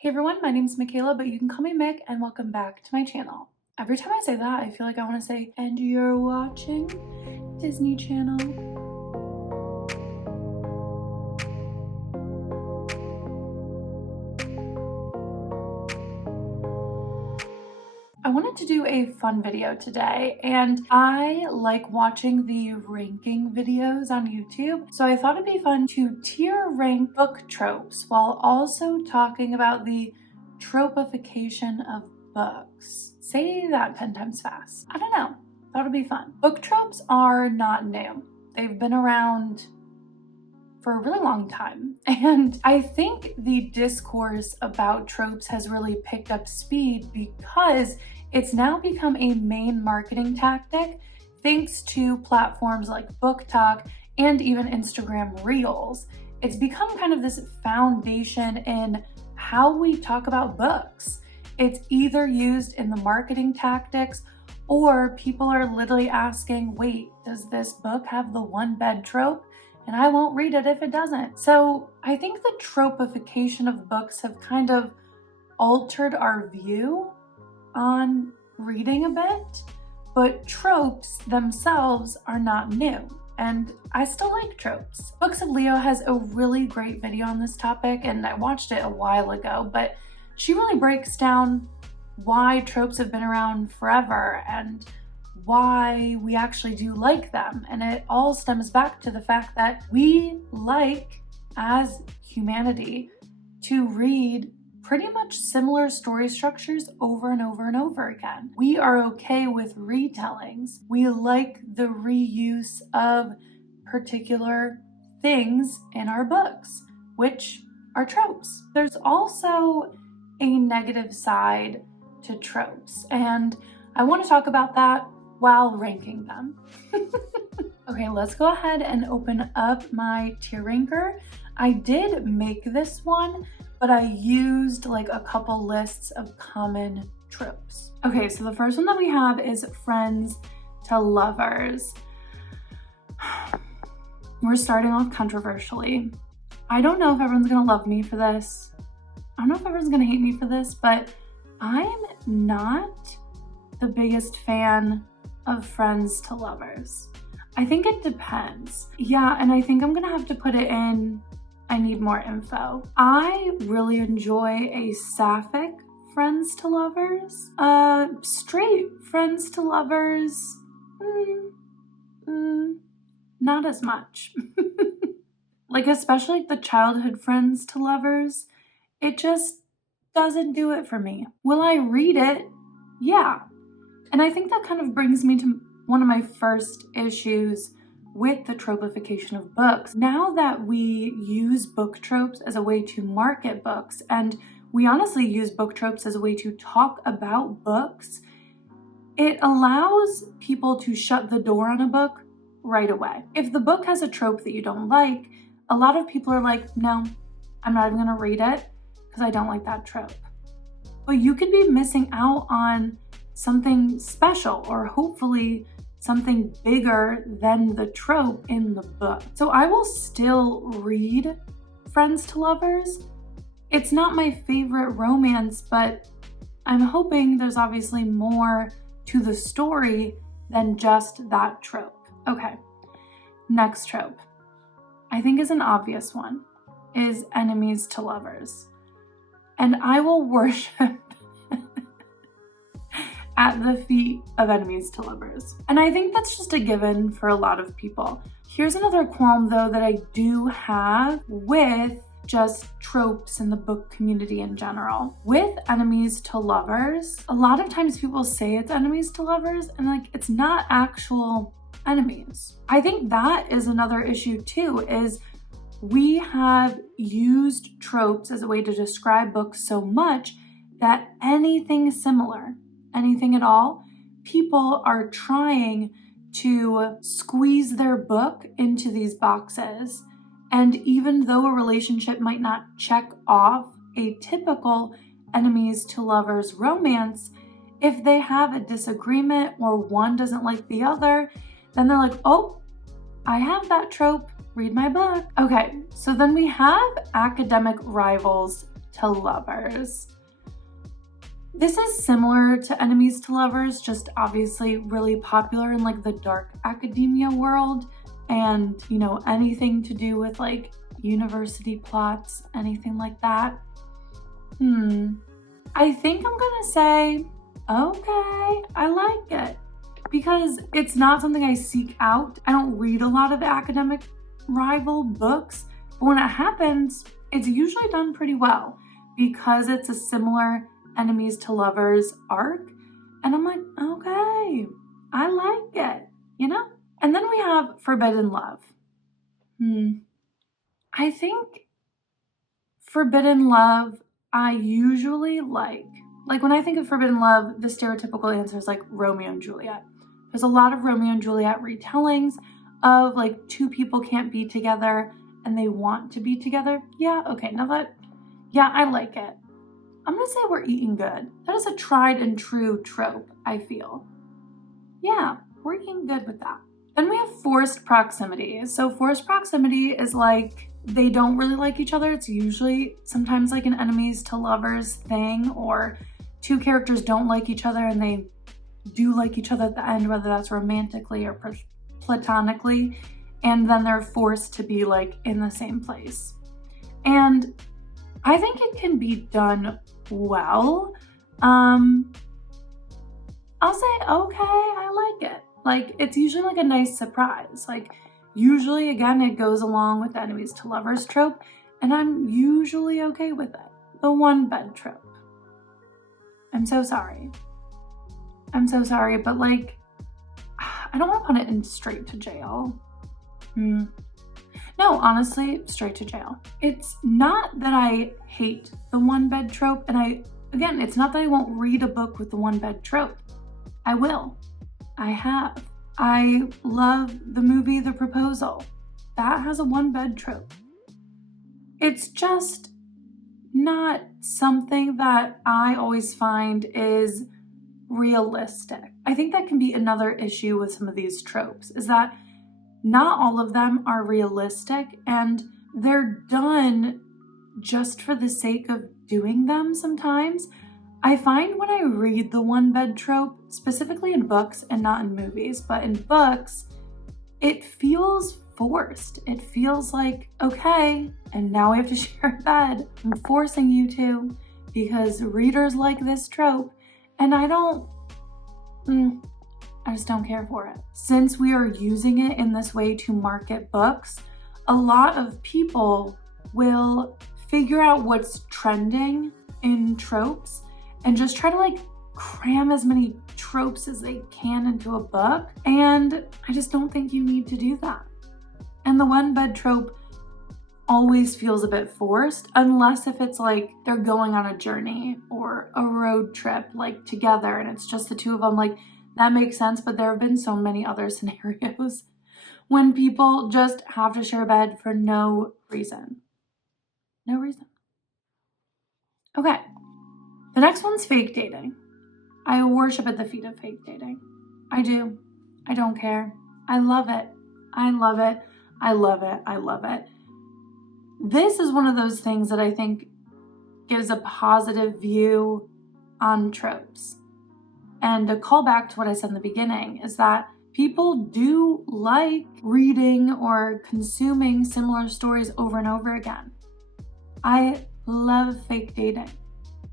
Hey everyone, my name is Michaela, but you can call me Mick, and welcome back to my channel. Every time I say that, I feel like I want to say, and you're watching Disney Channel. I wanted to do a fun video today, and I like watching the ranking videos on YouTube, so I thought it'd be fun to tier rank book tropes while also talking about the tropification of books. Say that 10 times fast. I don't know. Thought it'd be fun. Book tropes are not new. They've been around for a really long time. And I think the discourse about tropes has really picked up speed because it's now become a main marketing tactic thanks to platforms like BookTok and even Instagram Reels. It's become kind of this foundation in how we talk about books. It's either used in the marketing tactics or people are literally asking, wait, does this book have the one bed trope? And I won't read it if it doesn't. So I think the tropification of books have kind of altered our view on reading a bit, but tropes themselves are not new. And I still like tropes. Books of Leo has a really great video on this topic, and I watched it a while ago, but she really breaks down why tropes have been around forever and why we actually do like them. And it all stems back to the fact that we like, as humanity, to read pretty much similar story structures over and over and over again. We are okay with retellings. We like the reuse of particular things in our books, which are tropes. There's also a negative side to tropes, and I want to talk about that while ranking them. Okay, let's go ahead and open up my tier ranker. I did make this one, but I used like a couple lists of common tropes. Okay, so the first one that we have is friends to lovers. We're starting off controversially. I don't know if everyone's gonna love me for this. I don't know if everyone's gonna hate me for this, but I'm not the biggest fan of friends to lovers. I think it depends. Yeah, and I think I'm gonna have to put it in I need more info. I really enjoy a sapphic friends to lovers. Straight friends to lovers, not as much. Like, especially like the childhood friends to lovers, it just doesn't do it for me. Will I read it? Yeah. And I think that kind of brings me to one of my first issues with the tropification of books. Now that we use book tropes as a way to market books, and we honestly use book tropes as a way to talk about books, it allows people to shut the door on a book right away. If the book has a trope that you don't like, a lot of people are like, no, I'm not even gonna read it because I don't like that trope. But you could be missing out on something special, or hopefully something bigger than the trope in the book. So I will still read Friends to Lovers. It's not my favorite romance, but I'm hoping there's obviously more to the story than just that trope. Okay, next trope, I think is an obvious one, is enemies to lovers. And I will worship at the feet of enemies to lovers. And I think that's just a given for a lot of people. Here's another qualm though that I do have with just tropes in the book community in general. With enemies to lovers, a lot of times people say it's enemies to lovers and like it's not actual enemies. I think that is another issue too, is we have used tropes as a way to describe books so much that anything similar, anything at all, people are trying to squeeze their book into these boxes. And even though a relationship might not check off a typical enemies to lovers romance, if they have a disagreement or one doesn't like the other, then they're like, oh, I have that trope, read my book. Okay, so then we have academic rivals to lovers. This is similar to enemies to lovers, just obviously really popular in like the dark academia world and, you know, anything to do with like university plots, anything like that. I think I'm gonna say, okay, I like it, because it's not something I seek out. I don't read a lot of academic rival books, but when it happens, it's usually done pretty well because it's a similar enemies to lovers arc. And I'm like, okay, I like it, you know? And then we have forbidden love. I think forbidden love, I usually like when I think of forbidden love, the stereotypical answer is like Romeo and Juliet. There's a lot of Romeo and Juliet retellings of like two people can't be together and they want to be together. Yeah, okay, I like it. I'm gonna say we're eating good. That is a tried and true trope, I feel. Yeah, we're eating good with that. Then we have forced proximity. So forced proximity is like they don't really like each other. It's usually sometimes like an enemies to lovers thing, or two characters don't like each other and they do like each other at the end, whether that's romantically or platonically, and then they're forced to be like in the same place. And I think it can be done well. I'll say, okay, I like it. Like, it's usually like a nice surprise. Like, usually, again, it goes along with the enemies to lovers trope, and I'm usually okay with it. The one bed trope. I'm so sorry, but like, I don't want to put it in straight to jail. No, honestly, straight to jail. It's not that I hate the one bed trope, and it's not that I won't read a book with the one bed trope. I will. I have. I love the movie The Proposal. That has a one bed trope. It's just not something that I always find is realistic. I think that can be another issue with some of these tropes, is that not all of them are realistic and they're done just for the sake of doing them sometimes. I find when I read the one bed trope, specifically in books and not in movies, but in books, it feels forced. It feels like, okay, and now we have to share a bed. I'm forcing you to because readers like this trope, and I just don't care for it. Since we are using it in this way to market books, a lot of people will figure out what's trending in tropes and just try to like cram as many tropes as they can into a book. And I just don't think you need to do that. And the one bed trope always feels a bit forced, unless if it's like they're going on a journey or a road trip like together and it's just the two of them. Like, that makes sense, but there have been so many other scenarios when people just have to share a bed for no reason. No reason. Okay, the next one's fake dating. I worship at the feet of fake dating. I do. I don't care. I love it. I love it. I love it. I love it. This is one of those things that I think gives a positive view on tropes. And to call back to what I said in the beginning is that people do like reading or consuming similar stories over and over again. I love fake dating.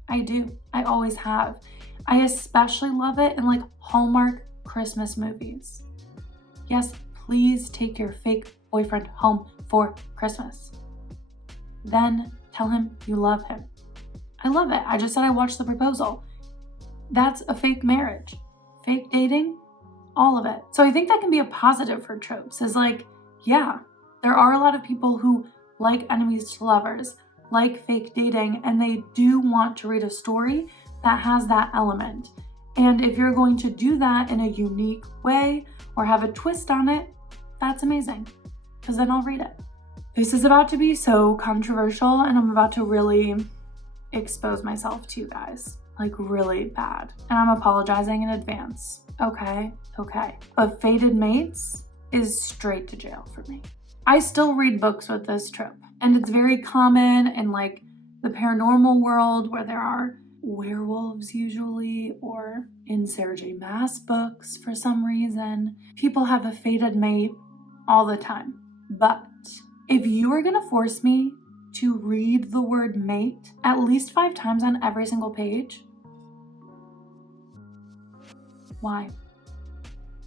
I do. I always have. I especially love it in like Hallmark Christmas movies. Yes, please take your fake boyfriend home for Christmas. Then tell him you love him. I love it. I just said I watched The Proposal. That's a fake marriage. Fake dating, all of it. So I think that can be a positive for tropes, is like, yeah, there are a lot of people who like enemies to lovers, like fake dating, and they do want to read a story that has that element. And if you're going to do that in a unique way or have a twist on it, that's amazing, because then I'll read it. This is about to be so controversial, and I'm about to really expose myself to you guys, like really bad. And I'm apologizing in advance. Okay. But fated mates is straight to jail for me. I still read books with this trope, and it's very common in like the paranormal world where there are werewolves usually, or in Sarah J. Maas books for some reason. People have a fated mate all the time. But if you are gonna force me to read the word mate at least 5 times on every single page, why?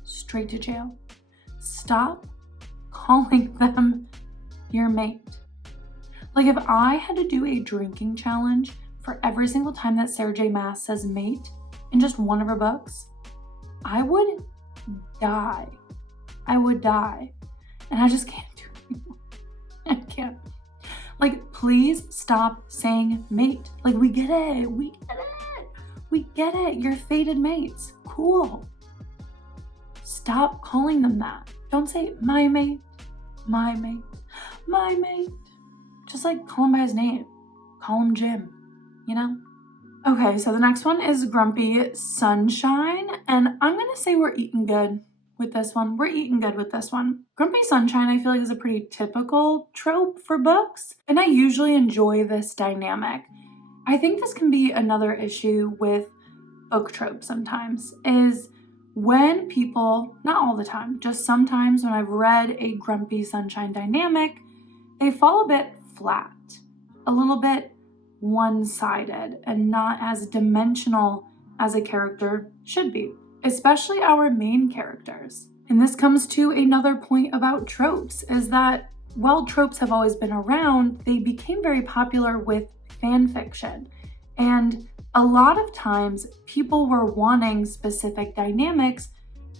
Straight to jail. Stop calling them your mate. Like, if I had to do a drinking challenge for every single time that Sarah J. Maas says mate in just one of her books, I would die. I would die. And I just can't do it anymore. I can't. Like, please stop saying mate. Like, we get it. We get it. We get it. You're fated mates. Cool. Stop calling them that. Don't say my mate, my mate, my mate. Just like call him by his name. Call him Jim, you know? Okay, so the next one is Grumpy Sunshine. And I'm gonna say we're eating good with this one. We're eating good with this one. Grumpy Sunshine, I feel like, is a pretty typical trope for books. And I usually enjoy this dynamic. I think this can be another issue with book tropes sometimes, is when people, not all the time, just sometimes when I've read a Grumpy Sunshine dynamic, they fall a bit flat, a little bit one-sided, and not as dimensional as a character should be, especially our main characters. And this comes to another point about tropes, is that while tropes have always been around, they became very popular with fan fiction. And a lot of times people were wanting specific dynamics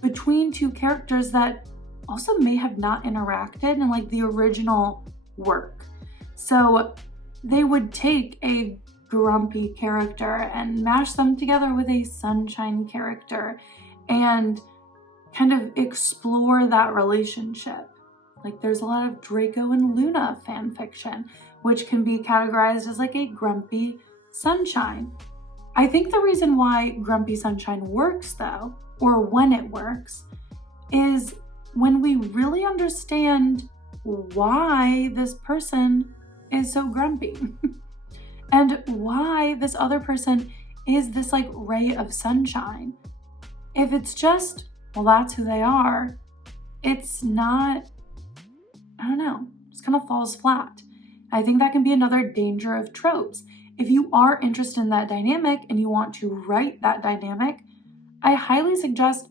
between two characters that also may have not interacted in like the original work. So they would take a grumpy character and mash them together with a sunshine character and kind of explore that relationship. Like, there's a lot of Draco and Luna fan fiction, which can be categorized as like a grumpy sunshine. I think the reason why Grumpy Sunshine works, though, or when it works, is when we really understand why this person is so grumpy and why this other person is this like ray of sunshine. If it's just, well, that's who they are, it's not, I don't know, just kind of falls flat. I think that can be another danger of tropes. If you are interested in that dynamic and you want to write that dynamic, I highly suggest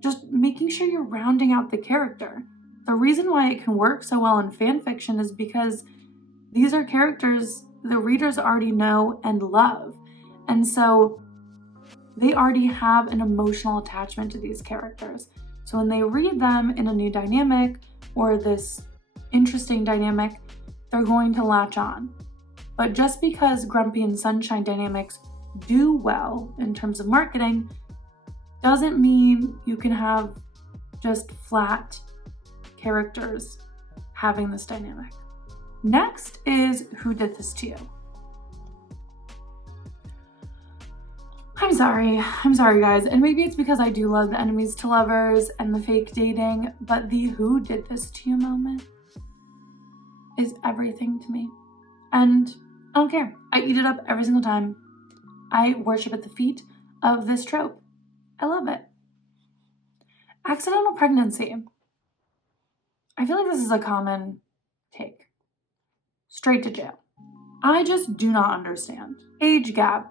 just making sure you're rounding out the character. The reason why it can work so well in fan fiction is because these are characters the readers already know and love. And so they already have an emotional attachment to these characters. So when they read them in a new dynamic or this interesting dynamic, they're going to latch on. But just because Grumpy and Sunshine dynamics do well in terms of marketing doesn't mean you can have just flat characters having this dynamic. Next is Who Did This to You? I'm sorry guys, and maybe it's because I do love the enemies to lovers and the fake dating, but the who did this to you moment is everything to me. And I don't care. I eat it up every single time. I worship at the feet of this trope. I love it. Accidental pregnancy. I feel like this is a common take. Straight to jail. I just do not understand. Age gap.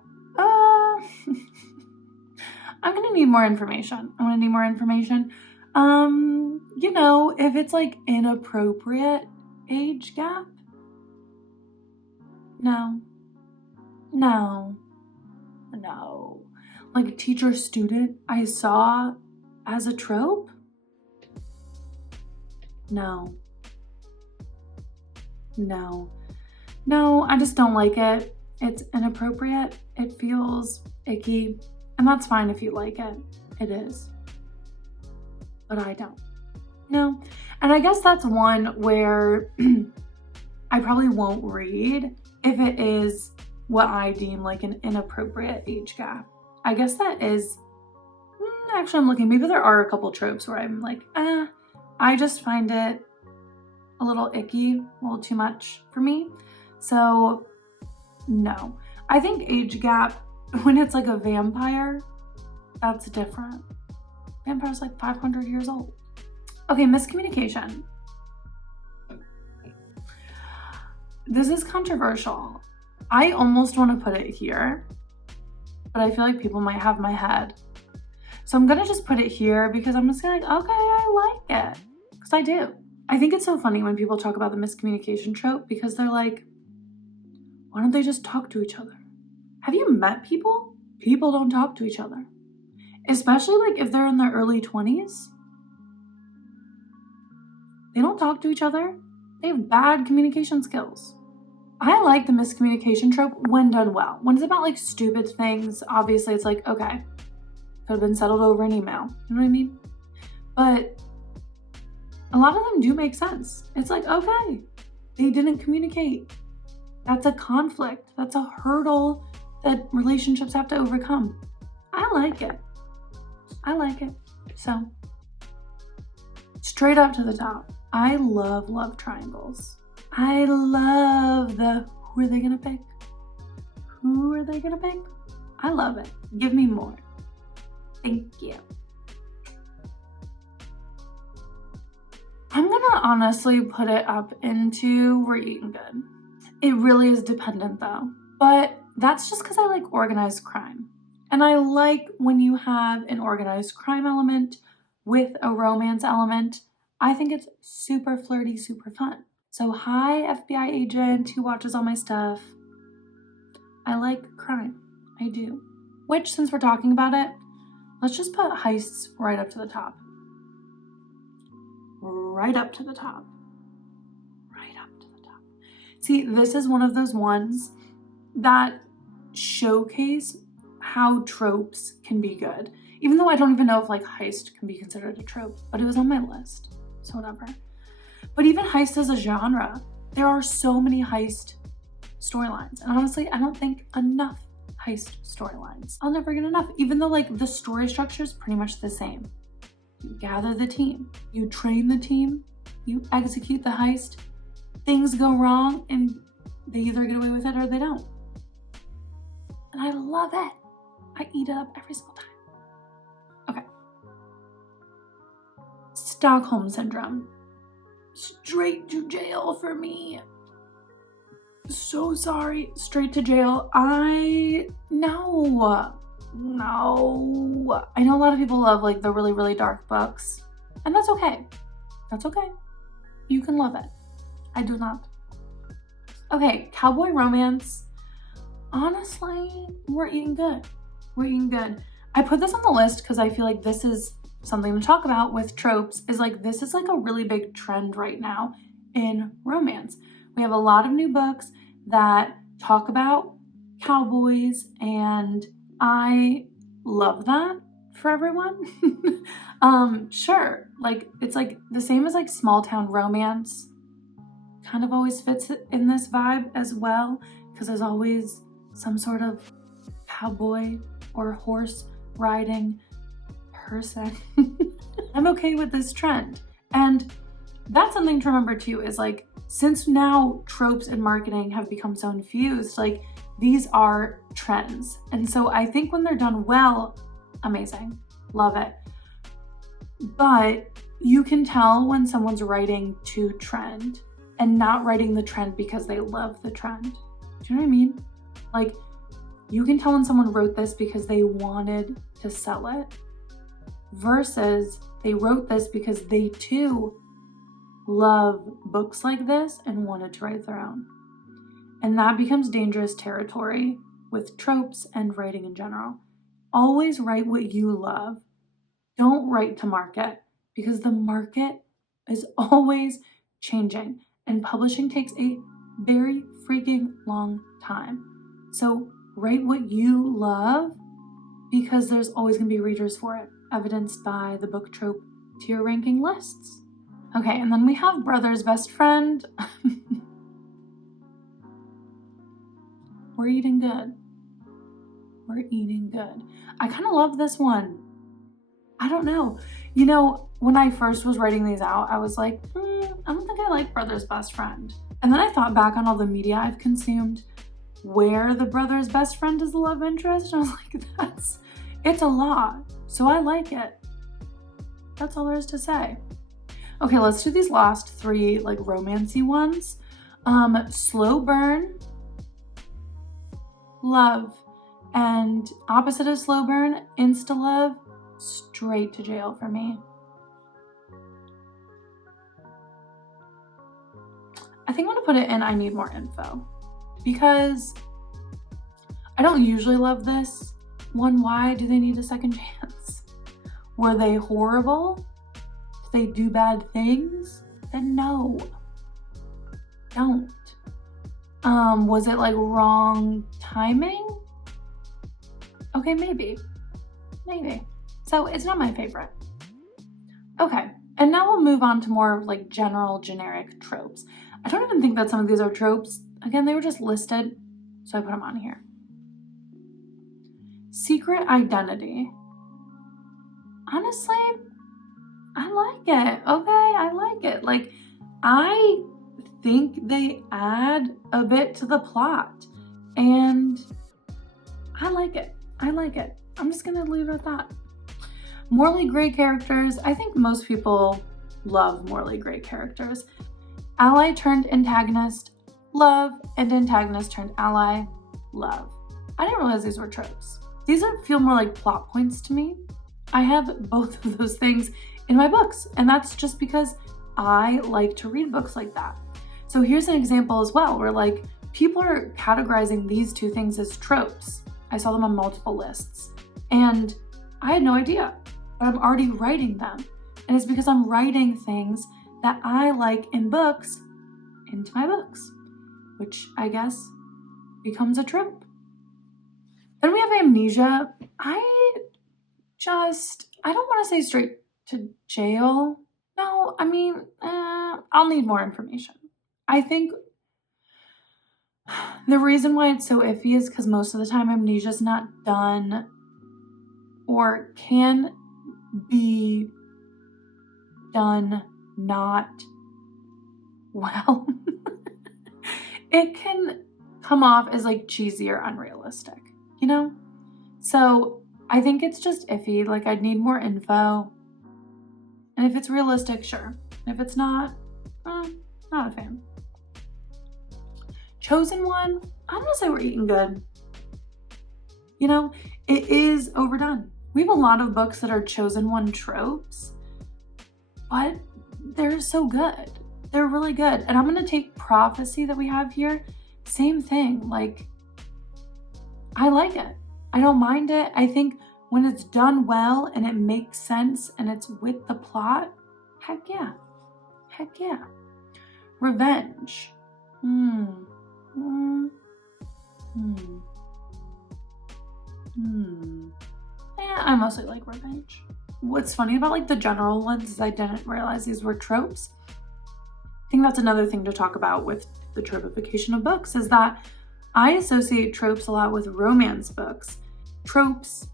I'm gonna need more information. You know, if it's like inappropriate age gap, no. Like teacher student I saw as a trope? No, I just don't like it. It's inappropriate. It feels icky. And that's fine if you like it. It is. But I don't. No. And I guess that's one where I probably won't read if it is what I deem like an inappropriate age gap. I guess that is, actually I'm looking, maybe there are a couple tropes where I'm like, I just find it a little icky, a little too much for me. So No. I think age gap, when it's like a vampire, that's different. Vampire's like 500 years old. Okay, miscommunication. This is controversial. I almost want to put it here, but I feel like people might have my head. So I'm gonna just put it here because I'm just gonna like, okay, I like it. Because I do. I think it's so funny when people talk about the miscommunication trope because they're like, why don't they just talk to each other? Have you met people? People don't talk to each other. Especially like if they're in their early 20s. They don't talk to each other. They have bad communication skills. I like the miscommunication trope when done well. When it's about like stupid things, obviously it's like, okay, could have been settled over an email. You know what I mean? But a lot of them do make sense. It's like, okay, they didn't communicate. That's a conflict. That's a hurdle that relationships have to overcome. I like it. I like it. So, straight up to the top. I love love triangles. I love the who are they gonna pick? Who are they gonna pick? I love it. Give me more. Thank you. I'm gonna honestly put it up into we're eating good. It really is dependent though. But that's just because I like organized crime. And I like when you have an organized crime element with a romance element. I think it's super flirty, super fun. So hi, FBI agent who watches all my stuff. I like crime. I do. Which, since we're talking about it, let's just put heists right up to the top. Right up to the top. Right up to the top. See, this is one of those ones that showcase how tropes can be good. Even though I don't even know if like heist can be considered a trope, but it was on my list, so whatever. But even heist as a genre, there are so many heist storylines. And honestly, I don't think enough heist storylines. I'll never get enough, even though like the story structure is pretty much the same. You gather the team, you train the team, you execute the heist, things go wrong and they either get away with it or they don't. And I love it. I eat it up every single time. Okay. Stockholm Syndrome. Straight to jail for me. So sorry. Straight to jail. No. I know a lot of people love like the really, really dark books. And that's okay. That's okay. You can love it. I do not. Okay, cowboy romance. Honestly, we're eating good. We're eating good. I put this on the list because I feel like this is something to talk about with tropes, is like this is like a really big trend right now in romance. We have a lot of new books that talk about cowboys and I love that for everyone. Sure, like it's like the same as like small town romance kind of always fits in this vibe as well because there's always some sort of cowboy or horse riding person. I'm okay with this trend. And that's something to remember too, is like, since now tropes and marketing have become so infused, like these are trends. And so I think when they're done well, amazing, love it. But you can tell when someone's writing to trend and not writing the trend because they love the trend. Do you know what I mean? Like, you can tell when someone wrote this because they wanted to sell it versus they wrote this because they too love books like this and wanted to write their own. And that becomes dangerous territory with tropes and writing in general. Always write what you love. Don't write to market because the market is always changing and publishing takes a very freaking long time. So write what you love because there's always going to be readers for it, evidenced by the book trope tier ranking lists. Okay, and then we have brother's best friend. We're eating good. We're eating good. I kind of love this one. I don't know. You know, when I first was writing these out, I was like, I don't think I like brother's best friend. And then I thought back on all the media I've consumed, where the brother's best friend is the love interest. And I was like, it's a lot. So I like it. That's all there is to say. Okay, let's do these last 3 like romancy ones. Slow burn, love. And opposite of slow burn, insta love, straight to jail for me. I think I'm gonna put it in I need more info, because I don't usually love this one. Why do they need a second chance? Were they horrible? Did they do bad things? Then no, don't. Was it like wrong timing? Okay, maybe. So it's not my favorite. Okay, and now we'll move on to more like general generic tropes. I don't even think that some of these are tropes. Again, they were just listed, so I put them on here. Secret identity. Honestly, I like it. Okay, I like it. Like, I think they add a bit to the plot, and I like it. I'm just gonna leave it at that. Morally gray characters. I think most people love morally gray characters. Ally turned antagonist, love, and antagonist turned ally, love. I didn't realize these were tropes. These feel more like plot points to me. I have both of those things in my books, and that's just because I like to read books like that. So here's an example as well, where like people are categorizing these 2 things as tropes. I saw them on multiple lists, and I had no idea, but I'm already writing them. And it's because I'm writing things that I like in books into my books, which I guess becomes a trope. Then we have amnesia. I don't want to say straight to jail. No, I mean, I'll need more information. I think the reason why it's so iffy is because most of the time amnesia is not done or can be done not well. It can come off as like cheesy or unrealistic, you know? So I think it's just iffy. Like, I'd need more info. And if it's realistic, sure. If it's not, not a fan. Chosen one, I'm gonna say we're eating good. You know, it is overdone. We have a lot of books that are chosen one tropes, but they're so good. They're really good. And I'm gonna take prophecy that we have here. Same thing. Like, I like it. I don't mind it. I think when it's done well and it makes sense and it's with the plot, heck yeah. Revenge. Yeah, I mostly like revenge. What's funny about like the general ones is I didn't realize these were tropes. I think that's another thing to talk about with the tropification of books, is that I associate tropes a lot with romance books. Tropes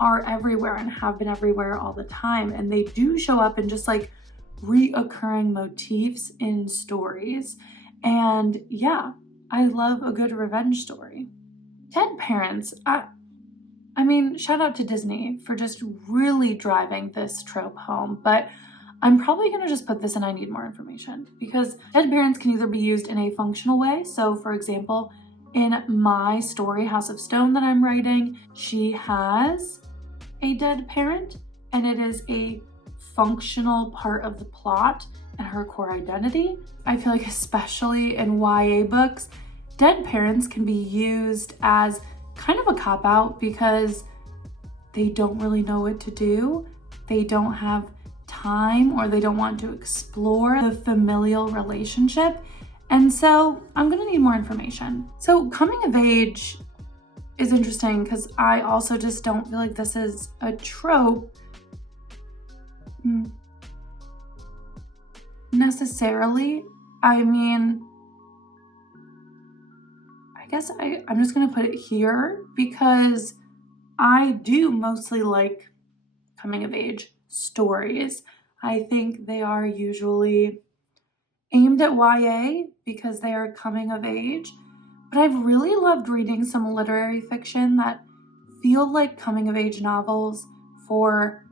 are everywhere and have been everywhere all the time, and they do show up in just like reoccurring motifs in stories. And yeah, I love a good revenge story. Dead parents, I mean, shout out to Disney for just really driving this trope home, but I'm probably gonna just put this in I need more information, because dead parents can either be used in a functional way. So for example, in my story, House of Stone, that I'm writing, she has a dead parent, and it is a functional part of the plot and her core identity. I feel like especially in YA books, dead parents can be used as kind of a cop-out because they don't really know what to do. They don't have time, or they don't want to explore the familial relationship. And so I'm gonna need more information. So coming of age is interesting because I also just don't feel like this is a trope necessarily. I mean, I guess I'm just gonna put it here because I do mostly like coming of age stories. I think they are usually aimed at YA because they are coming of age, But I've really loved reading some literary fiction that feel like coming of age novels for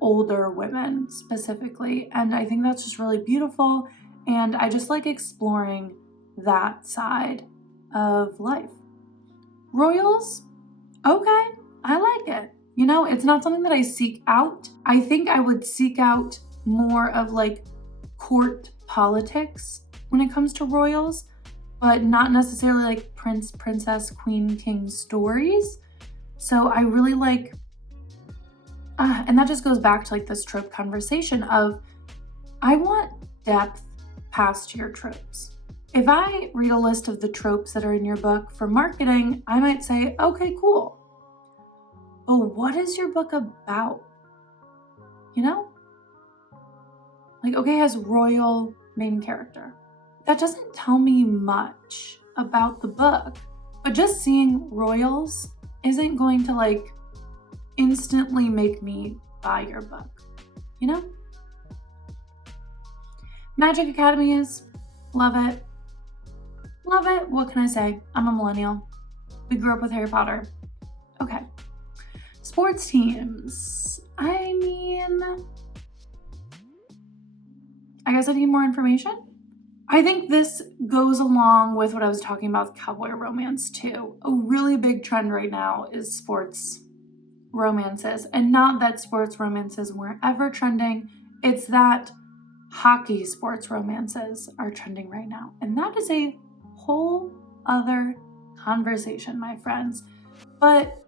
older women specifically. And I think that's just really beautiful. And I just like exploring that side of life. Royals, okay, I like it. You know, it's not something that I seek out. I think I would seek out more of like court politics when it comes to royals, but not necessarily like prince, princess, queen, king stories. So I really like, and that just goes back to like this trope conversation of, I want depth past your tropes. If I read a list of the tropes that are in your book for marketing, I might say, okay, cool. But what is your book about? You know? Like, okay, it has royal main character. That doesn't tell me much about the book, but just seeing royals isn't going to like instantly make me buy your book, you know? Magic Academies, love it. Love it. What can I say? I'm a millennial. We grew up with Harry Potter. Okay. Sports teams. I mean, I guess I need more information. I think this goes along with what I was talking about with cowboy romance too. A really big trend right now is sports romances. And not that sports romances weren't ever trending. It's that hockey sports romances are trending right now. And that is a whole other conversation, my friends. But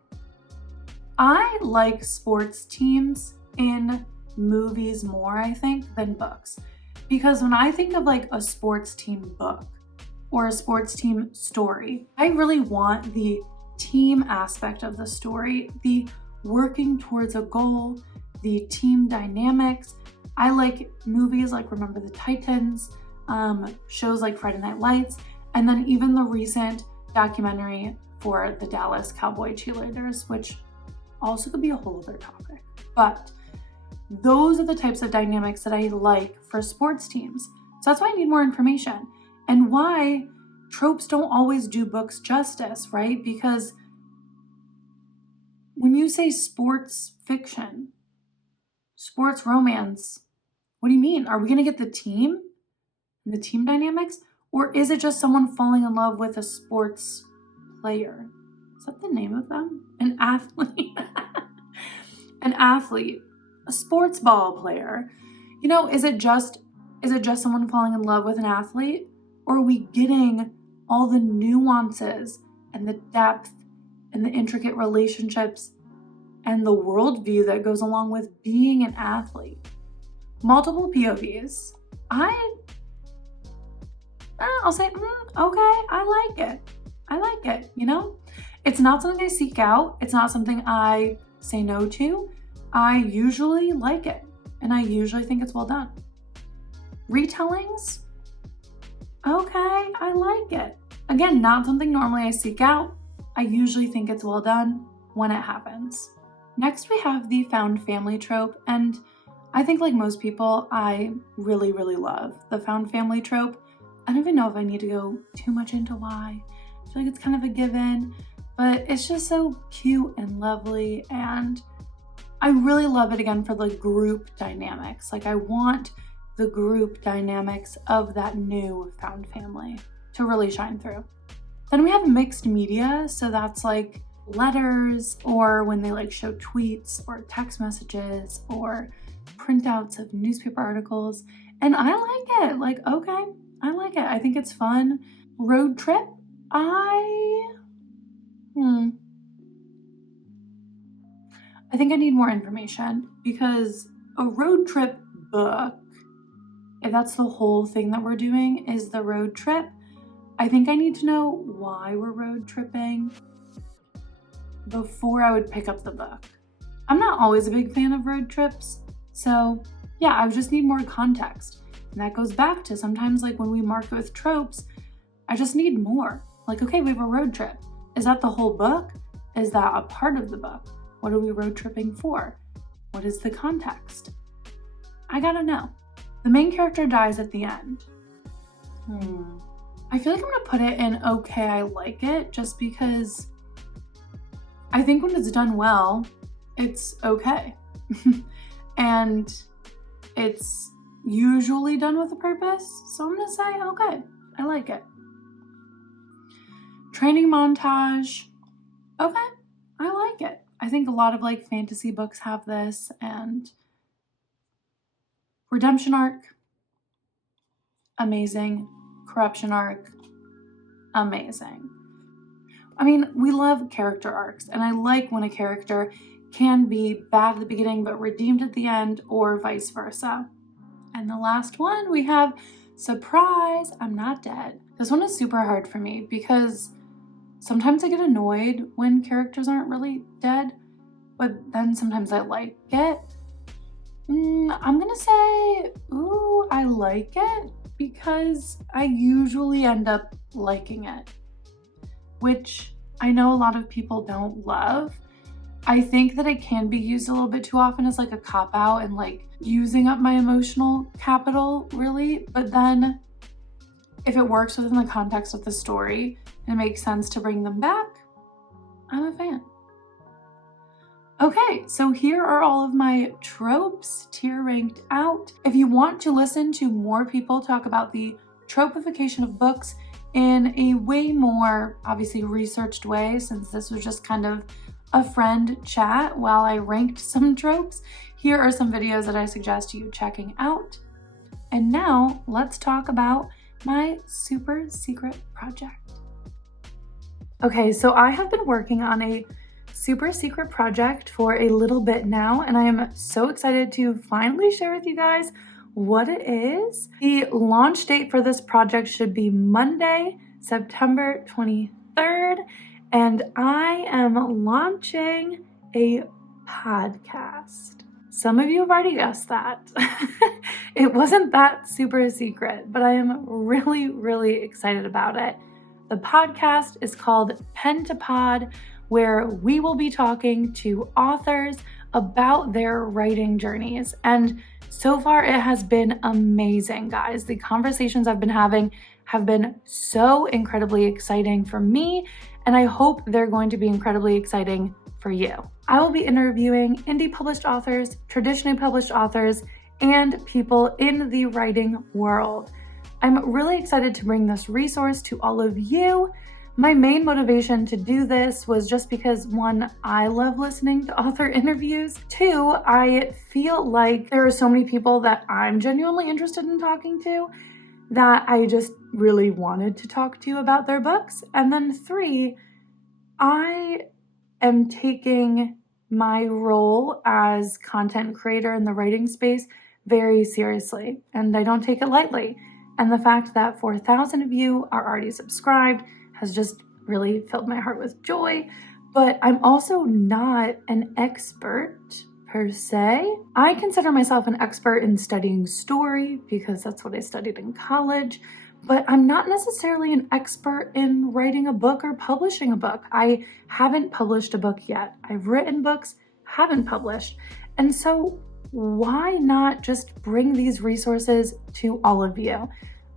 I like sports teams in movies more, I think, than books. Because when I think of like a sports team book or a sports team story, I really want the team aspect of the story, the working towards a goal, the team dynamics. I like movies like Remember the Titans, shows like Friday Night Lights, and then even the recent documentary for the Dallas Cowboy cheerleaders, which also could be a whole other topic. But those are the types of dynamics that I like for sports teams. So that's why I need more information and why tropes don't always do books justice, right? Because when you say sports fiction, sports romance, what do you mean? Are we going to get the team and the team dynamics? Or is it just someone falling in love with a sports player? Is that the name of them? An athlete. An athlete. A sports ball player. You know, is it just someone falling in love with an athlete? Or are we getting all the nuances and the depth and the intricate relationships and the worldview that goes along with being an athlete? Multiple POVs. I'll say, okay, I like it, you know? It's not something I seek out. It's not something I say no to. I usually like it, and I usually think it's well done. Retellings? Okay, I like it. Again, not something normally I seek out. I usually think it's well done when it happens. Next, we have the found family trope, and I think like most people, I really, really love the found family trope. I don't even know if I need to go too much into why. I feel like it's kind of a given, but it's just so cute and lovely, and I really love it again for the group dynamics. Like I want the group dynamics of that new found family to really shine through. Then we have mixed media, so that's like letters or when they like show tweets or text messages or printouts of newspaper articles, and I like it. Like, okay, I like it. I think it's fun. Road trip, I think I need more information because a road trip book, if that's the whole thing that we're doing is the road trip, I think I need to know why we're road tripping before I would pick up the book. I'm not always a big fan of road trips, so yeah, I just need more context. And that goes back to sometimes like when we market with tropes, I just need more. Like, okay, we have a road trip. Is that the whole book? Is that a part of the book? What are we road tripping for? What is the context? I gotta know. The main character dies at the end. I feel like I'm gonna put it in okay, I like it, just because I think when it's done well, it's okay. And it's usually done with a purpose, so I'm gonna say okay, I like it. Training montage, okay, I like it. I think a lot of like fantasy books have this, and redemption arc, amazing. Corruption arc, amazing. I mean, we love character arcs, and I like when a character can be bad at the beginning but redeemed at the end, or vice versa. And the last one, we have surprise, I'm not dead. This one is super hard for me because sometimes I get annoyed when characters aren't really dead, but then sometimes I like it. I'm gonna say, ooh, I like it, because I usually end up liking it, which I know a lot of people don't love. I think that it can be used a little bit too often as like a cop-out and like using up my emotional capital, really. But then if it works within the context of the story and it makes sense to bring them back, I'm a fan. Okay, so here are all of my tropes tier ranked out. If you want to listen to more people talk about the tropification of books in a way more obviously researched way, since this was just kind of a friend chat while I ranked some tropes, here are some videos that I suggest you checking out. And now let's talk about my super secret project. Okay, so I have been working on a super secret project for a little bit now, and I am so excited to finally share with you guys what it is. The launch date for this project should be Monday, September 23rd, and I am launching a podcast. Some of you have already guessed that. It wasn't that super secret, but I am really, really excited about it. The podcast is called Pen to Pod, where we will be talking to authors about their writing journeys. And so far it has been amazing, guys. The conversations I've been having have been so incredibly exciting for me, and I hope they're going to be incredibly exciting for you. I will be interviewing indie published authors, traditionally published authors, and people in the writing world. I'm really excited to bring this resource to all of you. My main motivation to do this was just because, one, I love listening to author interviews. Two, I feel like there are so many people that I'm genuinely interested in talking to that I just really wanted to talk to about their books. And then three, I am taking my role as content creator in the writing space very seriously, and I don't take it lightly. And the fact that 4,000 of you are already subscribed has just really filled my heart with joy. But I'm also not an expert per se. I consider myself an expert in studying story because that's what I studied in college, but I'm not necessarily an expert in writing a book or publishing a book. I haven't published a book yet. I've written books, haven't published. And so why not just bring these resources to all of you?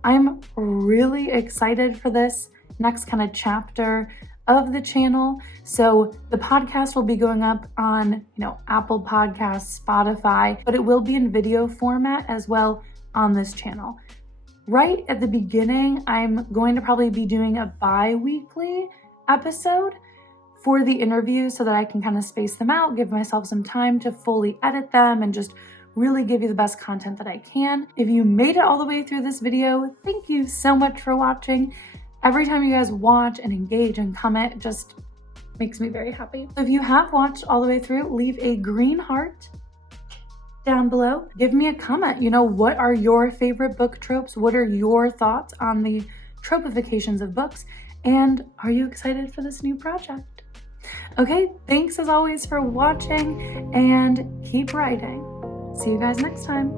I'm really excited for this next kind of chapter of the channel. So the podcast will be going up on, Apple Podcasts, Spotify, but it will be in video format as well on this channel. Right at the beginning, I'm going to probably be doing a bi-weekly episode for the interview so that I can kind of space them out, give myself some time to fully edit them and just really give you the best content that I can. If you made it all the way through this video, thank you so much for watching. Every time you guys watch and engage and comment, it just makes me very happy. If you have watched all the way through, leave a green heart down below. Give me a comment. What are your favorite book tropes? What are your thoughts on the tropifications of books? And are you excited for this new project? Okay, thanks as always for watching, and keep writing. See you guys next time.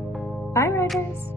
Bye, writers.